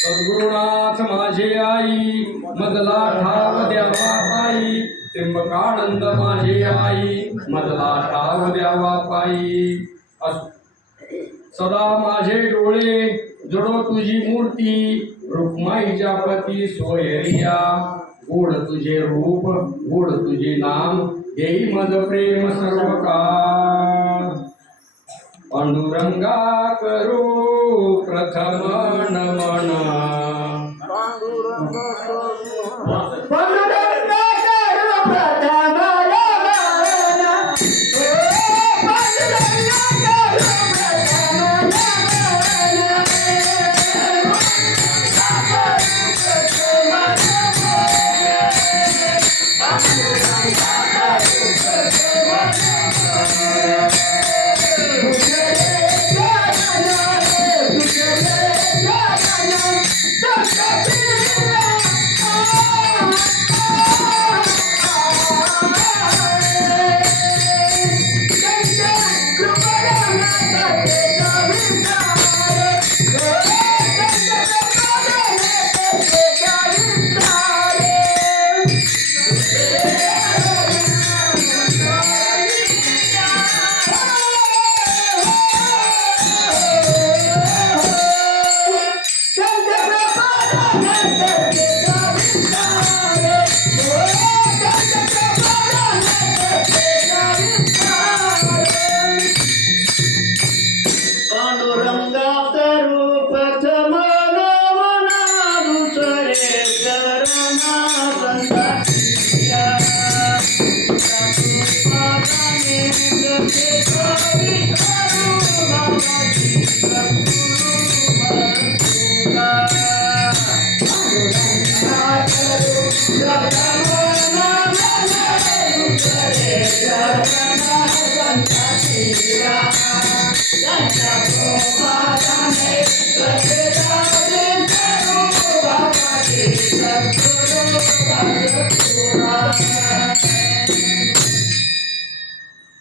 सद्गुरुनाथ माझे आई मजला ठाव द्यावा पायी त्र्यंबकानंद माझे आई मजला ठाव द्यावा पायी सदा माझे डोळे जडो तुझी मूर्ती रुक्माईच्या पती सोयरिया गोड तुझे रूप गोड तुझे नाम देई मज प्रेम सर्व काळ पांडुरंगा करू प्रथम नमन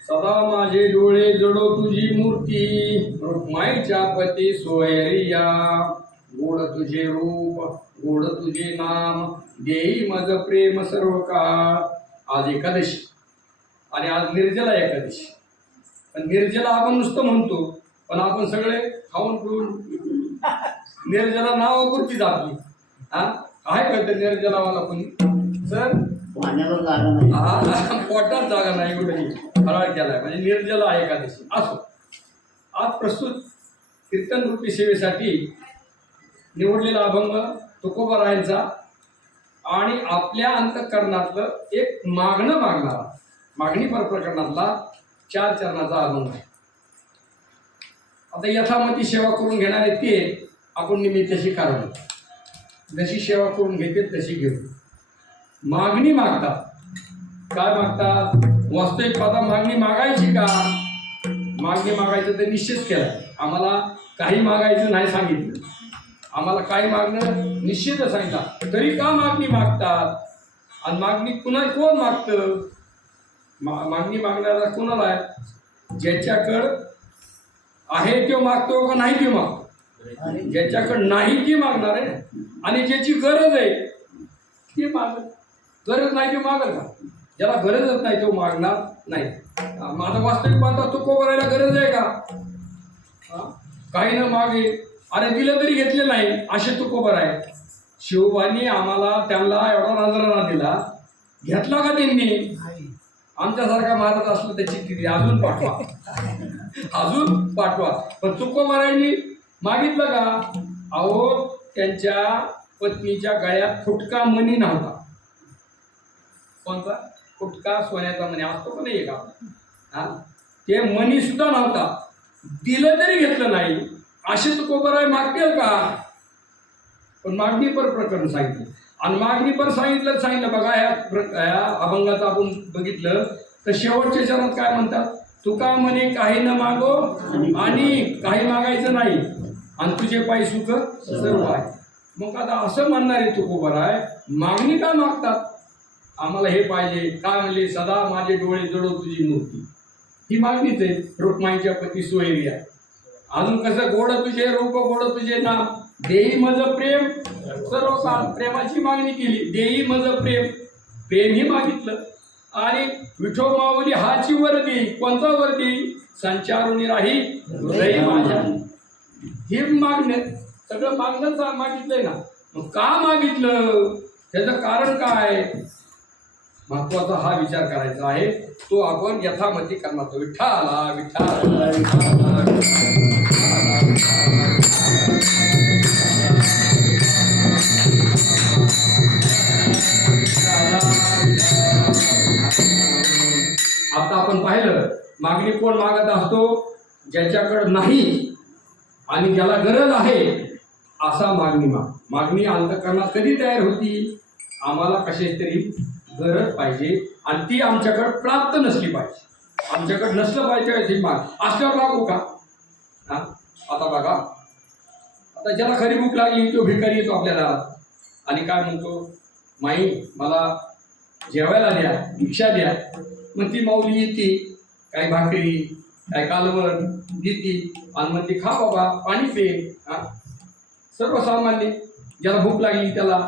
सदा माझे डोळे जडो तुझी मूर्ती रुक्माईच्या पती सोयरिया गोड तुझे रूप गोड तुझे नाम देई मज प्रेम सर्व काळ आज एकादशी आणि आज निर्जला एकादशी पण निर्जला आपण नुसतं म्हणतो पण आपण सगळे खाऊन पिऊन निर्जला नावापुरती जातली आहे का ते निर्जलावाला कोणी सर पोटात जागा नाही कुठेही फराळ केलाय म्हणजे निर्जला एकादशी असो आज प्रस्तुत कीर्तन रूपी सेवेसाठी निवडलेला अभंग तुकोबारायांचा आणि आपल्या अंतःकरणातलं एक मागणी प्रकरणातला 4 चरणाचा अभंग आहे. आता यथामती सेवा करून घेणारे ते आपण निमित्ताशी कारण जशी सेवा करून घेते तशी घेऊ. मागणी मागतात काय मागतात वास्तविक आता मागणी मागायची का मागणी मागायचं तर निश्चित केलं आम्हाला काही मागायचं नाही सांगितलं आम्हाला काही मागणं निश्चित सांगितलं तरी का मागणी मागतात आणि मागणी कोण मागतं मागणी मागणारा कोणाला आहे ज्याच्याकडं आहे तो मागतो का नाही ते मागतो ज्याच्याकडं नाही ते मागणार आहे आणि ज्याची गरज आहे ते मागत गरज नाही ते मागल का ज्याला गरजच नाही तो मागणार नाही. माझा वास्तविक पाहता तो कोबरायला गरज आहे का काही न मागे अरे दिलं तरी घेतले नाही असे तो कोबर आहे. शिवबांनी आम्हाला त्यांना एवढा नजराना दिला घेतला का त्यांनी आमच्यासारखा महाराज असलं त्याची किती अजून पाठवा पण तुकोबारायांनी मागितलं का अहो त्यांच्या पत्नीच्या गळ्यात फुटका मणी नव्हता. कोणता फुटका? सोन्याचा मणी असतो का नाही का? हा, ते मणी सुद्धा नव्हता. दिलं तरी घेतलं नाही. असे तुकोबराय मागतील का? पण मागणी पर प्रकरण सांगितलं आणि मागणी पर सांगितलं बघा. या अभंगाचं आपण बघितलं तर शेवटच्या चरणात काय म्हणतात? तुका म्हणे काही न मागो आणि काही मागायचं नाही आणि तुझे पायी सुख सर्व आहे. मग आता असं म्हणणारे तुकोबराय मागणी का मागतात? आम्हाला हे पाहिजे काय म्हणले? सदा माझे डोळे जडो तुझी मूर्ती. ही मागणीच आहे. रुक्माईच्या पती सोयरी आहे. अजून कसं? गोड तुझे रूप गोड तुझे नाम देई मज प्रेम सर्व काळ. प्रेमाची मागणी केली. देई मज प्रेम, प्रेम ही मागितलं. आणि विठो माऊली हाची वर देई. कोणता वर देई? संचारुनी राही हृदय माझ्या. हे मागणे सगळं मागणंच मागितलंय ना. मग का मागितलं? त्याचं कारण काय? महत्वाचा हा विचार करायचा आहे. तो आपण यथामती करणार. विठ्ठला विठ्ठला विठ्ठला. आता आपण पाहिलं मागणी कोण मागत असतो? ज्याच्याकडे नाही आणि ज्याला गरज आहे असा मागणी मागणी अंतःकरणात कधी तयार होती? आम्हाला कशाची तरी गरज पाहिजे आणि ती आमच्याकडे प्राप्त नसली पाहिजे. आमच्याकडे नसलं पाहिजे ती माग असल्यावर मागू का? हा, आता बघा. आता ज्याला खरी भूक लागली तो भिकारी येतो आपल्याला आणि काय म्हणतो? माई मला जेवायला द्या, भिक्षा द्या. मग ती माऊली येते, काही भाकरी काय कालवण देते आणि मग ती खा बाबा, पाणी पे. हा, सर्वसामान्य ज्याला भूक लागली त्याला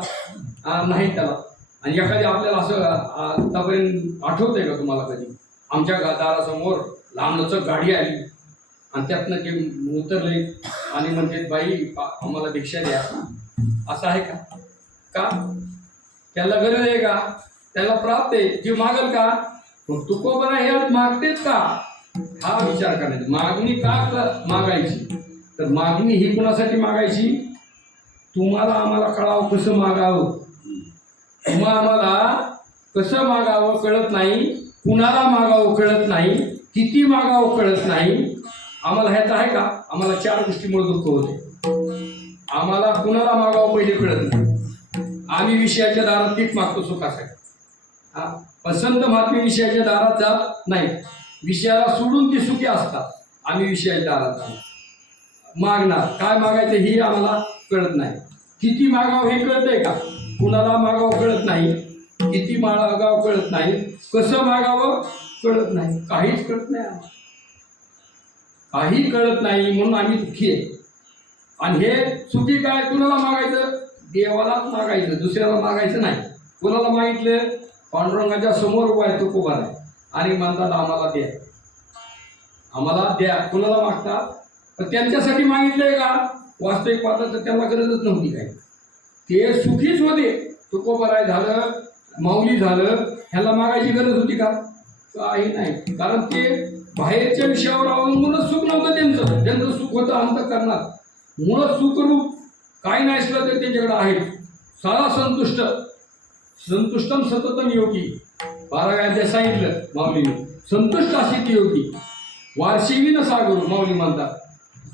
नाही त्याला. आणि एखादी आपल्याला असं आतापर्यंत आठवतंय का तुम्हाला कधी? आमच्या दारासमोर लांबलचक गाडी आली आणि त्यातनं ते उतरले आणि म्हणते बाई आम्हाला भिक्षा द्या. असं आहे का? का? त्याला गरज आहे का? त्याला प्राप्त आहे. जे मागल का? मग तुकोबरा हे मागतेच का? हा विचार करायचा. मागणी का मागायची? तर मागणी ही कुणासाठी मागायची? तुम्हाला आम्हाला कळावं कसं मागावं. तुम्हाला आम्हाला कसं मागावं कळत नाही. कुणाला मागावं कळत नाही. किती मागावं कळत नाही. आम्हाला ह्याचं आहे का? आम्हाला 4 गोष्टीमुळे दुःख होते. आम्हाला कुणाला मागावं पहिले कळत नाही. आम्ही विषयाच्या दारात पीक मागतो सुखासाठी. हा, पसंत महात्मे विषयाच्या दारात जात नाही. विषयाला सोडून ते सुखी असतात. आम्ही विषयाच्या दारात जातो. मागणार काय मागायचं हे आम्हाला कळत नाही. किती मागावं हे कळतंय का? कुणाला मागावं कळत नाही. किती मागावं कळत नाही. कसं मागावं कळत नाही. काहीच कळत नाही. काही कळत नाही म्हणून आम्ही दुःखी आहे. आणि हे सुखी काय? कुणाला मागायचं? देवालाच मागायचं, दुसऱ्याला मागायचं नाही. कुणाला मागितलं? पांडुरंगाच्या समोर उभा आहे तुकोबराय आणि म्हणतात आम्हाला द्या, आम्हाला द्या. कुणाला मागतात? तर त्यांच्यासाठी मागितलंय का? वास्तविक पाहता तर त्यांना गरजच नव्हती काही. ते सुखीच होते. तुकोबराय झालं, माऊली झालं, ह्याला मागायची गरज होती का? काही नाही. कारण ते बाहेरच्या विषयावर अवलंबूनच सुख नव्हतं त्यांचं. त्यांचं सुख होतं अंतःकरणात. मुळं सुखरूप काही नाही असलं तर त्यांच्याकडे आहे. सदा संतुष्ट, संतुष्टम सततम योगी. 12व्या अध्यायात सांगितलं माऊलीने. संतुष्ट अशी ती योगी. वार्षिकी न सागर माऊली म्हणतात.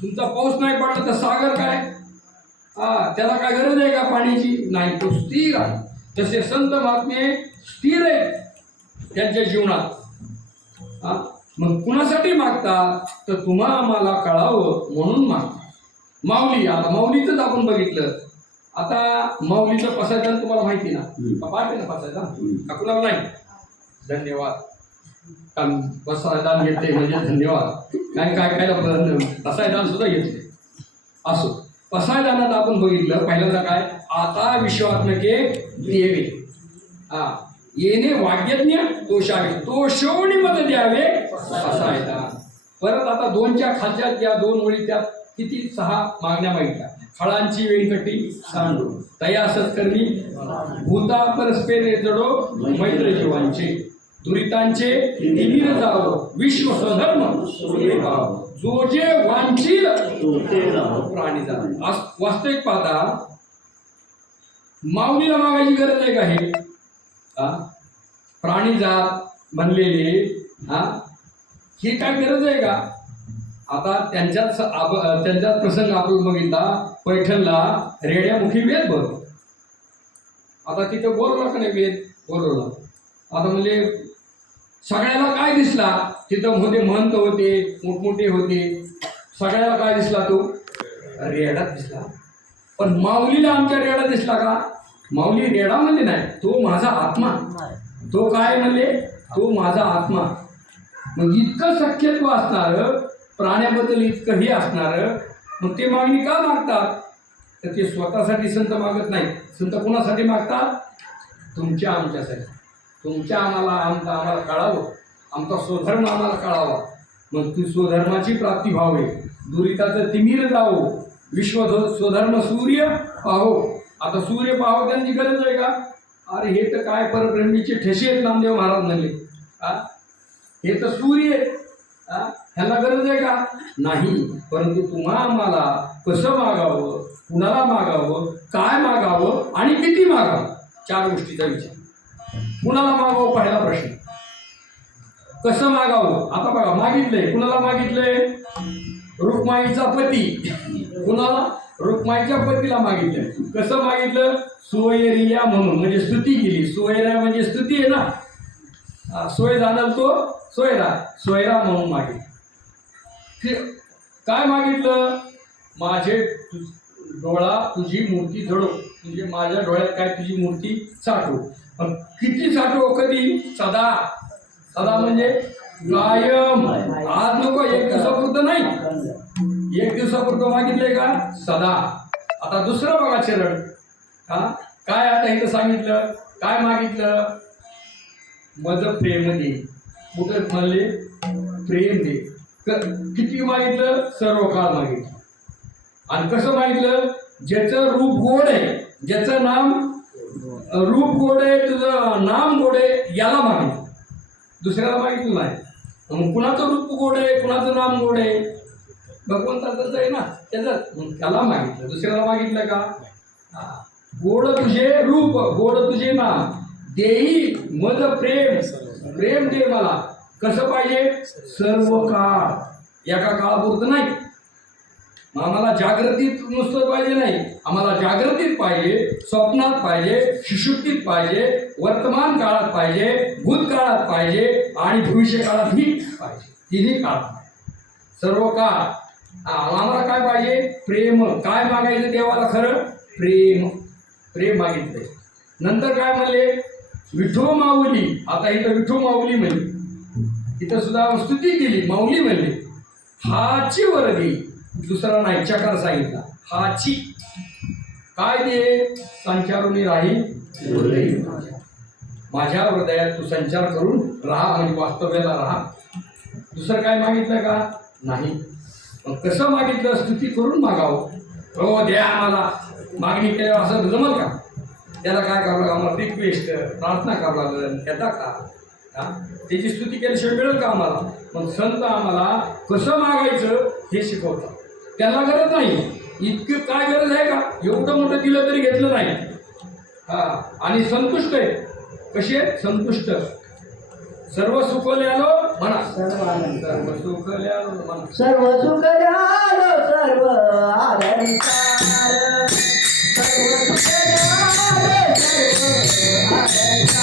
तुमचा पाऊस नाही पडला तर सागर काय? त्याला काय गरज आहे का पाण्याची? नाही, तो स्थिर आहे. तसे संत महात्मे स्थिर आहेत त्यांच्या जीवनात. मग कुणासाठी मागतात? तर तुम्हाला आम्हाला कळावं म्हणून मागतात. माऊली, आता माऊलीचंच आपण बघितलं. आता माऊलीचं पसायदान तुम्हाला माहिती ना? पाठ आहे ना पसायदान? का कुणाला नाही? धन्यवाद. पसायदान घेते म्हणजे धन्यवाद. काय काय काय पसायदान सुद्धा घेतले. असो, पसायदानात आपण बघितलं पहिल्यांदा काय? आता विश्वात्मके देवे. येणे वाग्यज्ञ तोषावे, तो शोणी मत द्यावे पसायदान. परत आता 2च्या खालच्या ज्या 2 ओळी त्यात किती 6 मागण्या मागितल्या. फळांची व्यंकटी सांडो तया सत्कर्मी भूता परस्पेरे जडो मैत्र जीवांचे दुरितांचे निमीर जावो विश्व स्वधर्म भाव. जो जे वांछील तो ते प्राणी जाणे. वास्तविक पाहता माऊलीला मागायची गरज आहे का हे? प्राणी जात म्हणलेले हे काय गरज आहे का? आता त्यांच्यात प्रसंग आपण बघितला, पैठणला रेड्यामुखी वेद बघ. आता तिथं बोलवला का नाही वेद? बोलवला. आता म्हणजे सगळ्याला काय दिसला? तिथं मध्ये महंत होते, मोठमोठे होते, सगळ्याला काय दिसला? तो रेडा दिसला. पण माऊलीला आमच्या रेडा दिसला का? माऊली रेडा म्हणजे नाही, तो माझा आत्मा. तो काय म्हणले? तो माझा आत्मा. मग इतकं सख्यत्व असणार, प्राण्याबद्दल इतकं हे असणार, मग ते मागणी का मागतात? तर ते स्वतःसाठी संत मागत नाही. संत कोणासाठी मागतात? तुमच्या आमच्यासाठी. तुमच्या आम्हाला कळावं, आमचा स्वधर्म आम्हाला कळावा. मग ती स्वधर्माची प्राप्ती व्हावी, दुरिताचं तिमिर जावो, विश्व स्वधर्म सूर्य पाहो. आता सूर्य पाहो त्यांची गरज आहे का? अरे हे तर काय परब्रह्मीचे ठसे आहेत नामदेव महाराज म्हणले. हे तर सूर्य आहेत, ह्याला गरज आहे का? नाही. परंतु तुम्हा आम्हाला कसं मागावं, कुणाला मागावं, काय मागावं आणि किती मागावं, 4 गोष्टीचा विचार. कुणाला मागावं? पहिला प्रश्न. कसं मागावं? आता बघा, मागितलंय, कुणाला मागितलंय? रुक्माईचा पती. कुणाला? रुक्माईच्या पतीला मागितलंय. कसं मागितलं? सोयरिया म्हणून, म्हणजे स्तुती केली. सोयरा म्हणजे स्तुती आहे ना. सोय जाणल तो सोयरा, सोयरा म्हणून मागितलं. काय मागितलं? माझे डोळा तुझी मूर्ती जळो, म्हणजे माझ्या डोळ्यात काय तुझी मूर्ती साठवू. पण किती साठवू? कधी? सदा. सदा म्हणजे कायम. आज नको, 1 दिवसापुरतं नाही. 1 दिवसापुरतं मागितलंय का? सदा. आता दुसरं बघा चरण. काय आता इथं सांगितलं? काय मागितलं? मज प्रेम दे. कुठे म्हणले? प्रेम दे. किती मागितलं? सर्व काळ मागितलं. आणि कसं मागितलं? ज्याचं रूप गोड आहे, ज्याचं नाम रूप गोड आहे, तुझं नाम गोड आहे, याला मागितलं. दुसऱ्याला मागितलं नाही. मग कुणाचं रूप गोड आहे, कुणाचं नाम गोड आहे? भगवंताचंच आहे ना, त्याला मागितलं. दुसऱ्याला मागितलं का? गोड तुझे रूप, गोड तुझे नाम, देई मज प्रेम. प्रेम दे मला. कसं पाहिजे? सर्व काळ. एका काळापुरतं नाही. आम्हाला जागृतीत नुसतं पाहिजे नाही, आम्हाला जागृतीत पाहिजे, स्वप्नात पाहिजे, सुषुप्तीत पाहिजे, वर्तमान काळात पाहिजे, भूतकाळात पाहिजे आणि भविष्य काळातही पाहिजे. तिन्ही काळात, सर्व काळ. आम्हाला काय पाहिजे? प्रेम. काय मागायचं देवाला? खरं प्रेम. प्रेम मागितलंय. नंतर काय म्हणले? विठो माऊली. आता इथं विठो माऊली म्हणली, इथं सुद्धा स्तुती केली. माऊली म्हणली. हाची वरदी. दुसरा नाही, चकार सांगितला. हाची. काय दे? संचारुनी राही हृदय. माझ्या हृदयात तू संचार करून राहा, म्हणजे वास्तव्याला राहा. दुसरं काय मागितलं का? नाही. मग कसं मागितलं? स्तुती करून मागावं. हो द्या आम्हाला. मागणी केल्यावर असं जमल का? त्याला काय करावं लागेल? आम्हाला रिक्वेस्ट, प्रार्थना करावं लागेल. घेता का? त्याची स्तुती केल्याशिवाय मिळेल का आम्हाला? मग संत आम्हाला कसं मागायचं हे शिकवतात. त्याला गरज नाही. इतकं काय गरज आहे का? एवढं मोठं दिलं तरी घेतलं नाही. आणि संतुष्ट आहे. कसे? संतुष्ट. सर्व सुखल्यालो म्हणा. सर्व सुखल्यालो म्हणा. सर्व सुखल्यालो सर्व अलंकार. सर्व सुखल्यालो सर्व अलंकार.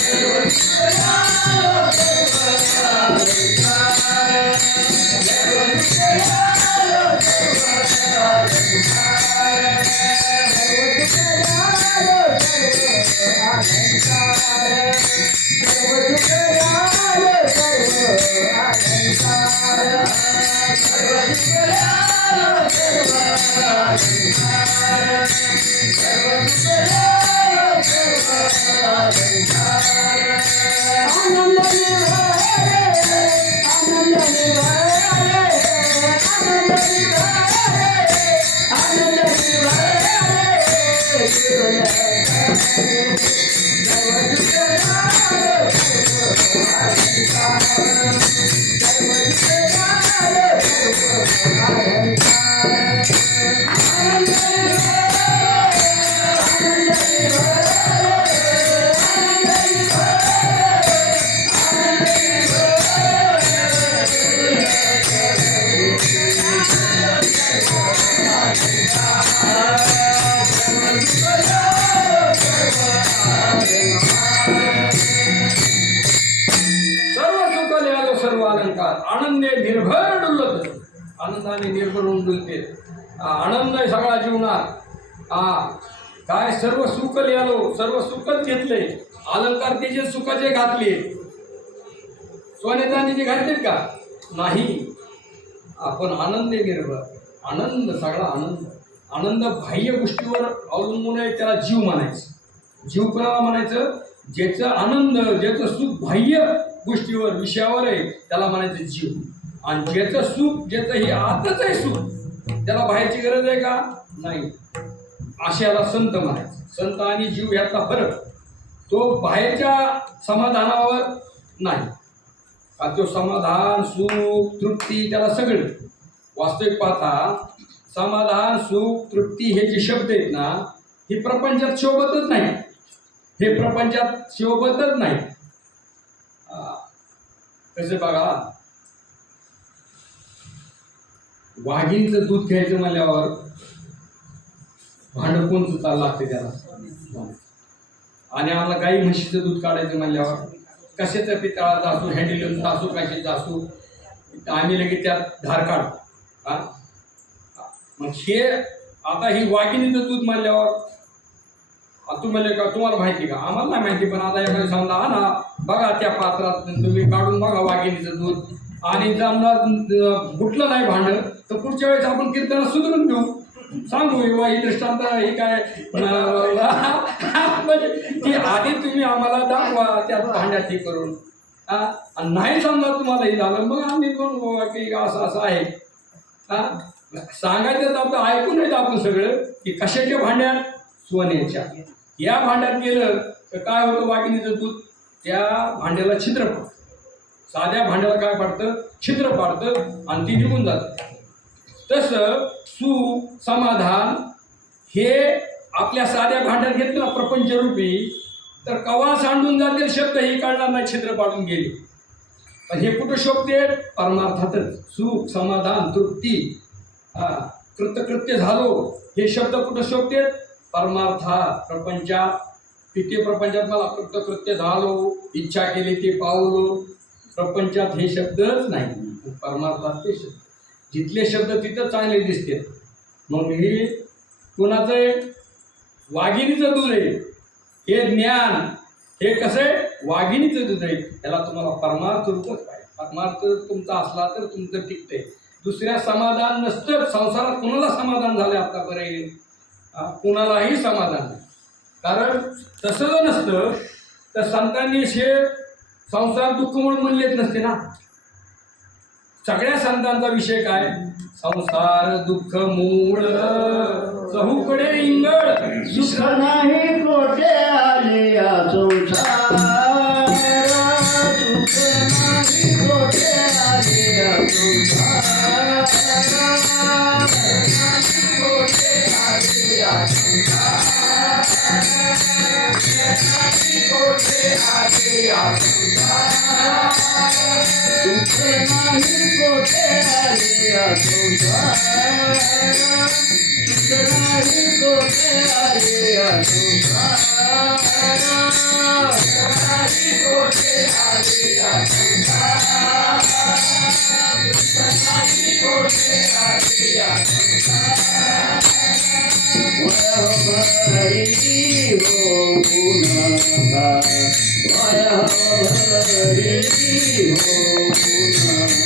सर्व सुखल्यालो सर्व अलंकार. सर्व सुखल्यालो सर्व अलंकार. सर्व सुखल्यालो सर्व अलंकार. सर्व सुखल्यालो सर्व अलंकार. सर्व सुखल्यालो सर्व अलंकार. सर्व सुखल्यालो सर्व अलंकार. आनंद निवारे, आनंद निवारे, आनंद निवारे, आनंद निवारे. सर्व सुखल्यालो सर्व अलंकार. सर्व सुखल्यालो आनंदाने निर्भर होऊन डुलते. आनंद आहे सगळा जीवनात. काय सर्व सुख लिहालो, सर्व सुखच घेतले, अलंकार त्याचे सुखाचे घातले, सोने चांदीचे घातलेत का? नाही. आपण आनंद निर्भर. आनंद, सगळा आनंद. आनंद बाह्य गोष्टीवर अवलंबून आहे, त्याला जीव म्हणायचं. जीव कोणाला म्हणायचं? ज्याचं आनंद, ज्याचं सुख बाह्य गोष्टीवर, विषयावर आहे, त्याला म्हणायचं जीव. आणि ज्याचं सुख, ज्याचं हे आतच आहे सुख, त्याला बाहेरची गरज आहे का? नाही. अशाला संत म्हणायचं. संत आणि जीव यातला फरक, तो बाहेरच्या समाधानावर नाही. का तो समाधान, सुख, तृप्ती, त्याला सगळं. वास्तविक पाहता समाधान, सुख, तृप्ती हे जे शब्द आहेत ना, हे प्रपंचात शोभतच नाही. हे प्रपंचात शोभतच नाही. कसे बघा, वाघींचं दूध घ्यायचं म्हणल्यावर भांड कोणतं चाललं लागते त्याला. आणि आम्हाला गाई म्हशीचं दूध काढायचं म्हणल्यावर कशाचं पितळाचं असू, हँडलूमचं असू, कशाचं असू, आम्ही लगेच त्यात धार काढतो. मग हे आता ही वाघिणीचं दूध म्हणल्यावर तू म्हणले का तुम्हाला माहिती का? आम्हाला नाही माहिती, पण आता एखाद्या सांगला हा ना बघा त्या पात्रात तुम्ही काढून बघा वाघिणीचं दूध, आणि जर फुटलं नाही भांड तर पुढच्या वेळेस आपण कीर्तनात सुधरून घेऊ, सांगू ही दृष्टांत ही काय म्हणजे ती आधी तुम्ही आम्हाला दाखवा त्या भांड्यात हे करून. आणि नाही समजा तुम्हाला हे झालं, मग आम्ही म्हणू की असं असं आहे. सांगायचं तर आपलं ऐकून येतं आपण सगळं की कशाच्या भांड्यात? सोन्याच्या. या भांड्यात गेलं तर काय होतं? वाघिणीचं दूध त्या भांड्याला छिद्र पडतं. साध्या भांड्याला काय पडतं? छिद्र पाडतं आणि ती निघून जातं. तसं सुख, समाधान हे आपल्या साध्या भांड्यात घेतलं प्रपंचरूपी तर कवा सांडून जातील शब्द हे कळणार नाही, छिद्र पाडून गेले. पण हे कुठं शोभते? परमार्थातच. सुख, समाधान, तृप्ती, कृतकृत्य झालो हे शब्द कुठं शोभते? परमार्थात, प्रपंचात. तिथे प्रपंचात मला कृतकृत्य झालो, इच्छा केली ते पावलो, प्रपंचात हे शब्दच नाही. परमार्थात ते शब्द, जिथले शब्द तिथं चांगले दिसते. मग हे कोणाचं आहे? वाघिणीचं दूध आहे. हे ज्ञान हे कसं आहे? वाघिणीचं दूध आहे. त्याला तुम्हाला परमार्थ रूपच पाहिजे. परमार्थ तुमचा असला तर तुमचं टिकतंय. दुसऱ्या समाधान नसतं. संसारात कुणाला समाधान झालं आतापर्यंत? कुणालाही समाधान नाही. कारण तसं जर नसतं तर संतांनी शे संसार दुःख म्हणून म्हणलेच नसते ना. सगळ्या संतांचा विषय काय? संसार दुःख मूळ चहूकडे इंगळ, सुख नाही कोठे आले या संसार, सुख नाही कोठे आले या संसार, कोठे आले या संसार, कोठे आले या संसार, सुख नाही कोठे आले या संसार, सुख नाही कोठे आले या संसार, नाही कोठे आले या संसार, सुख नाही कोठे आले या संसार. वयभरी हो पुन्हा, वयभरी हो पुन्हा,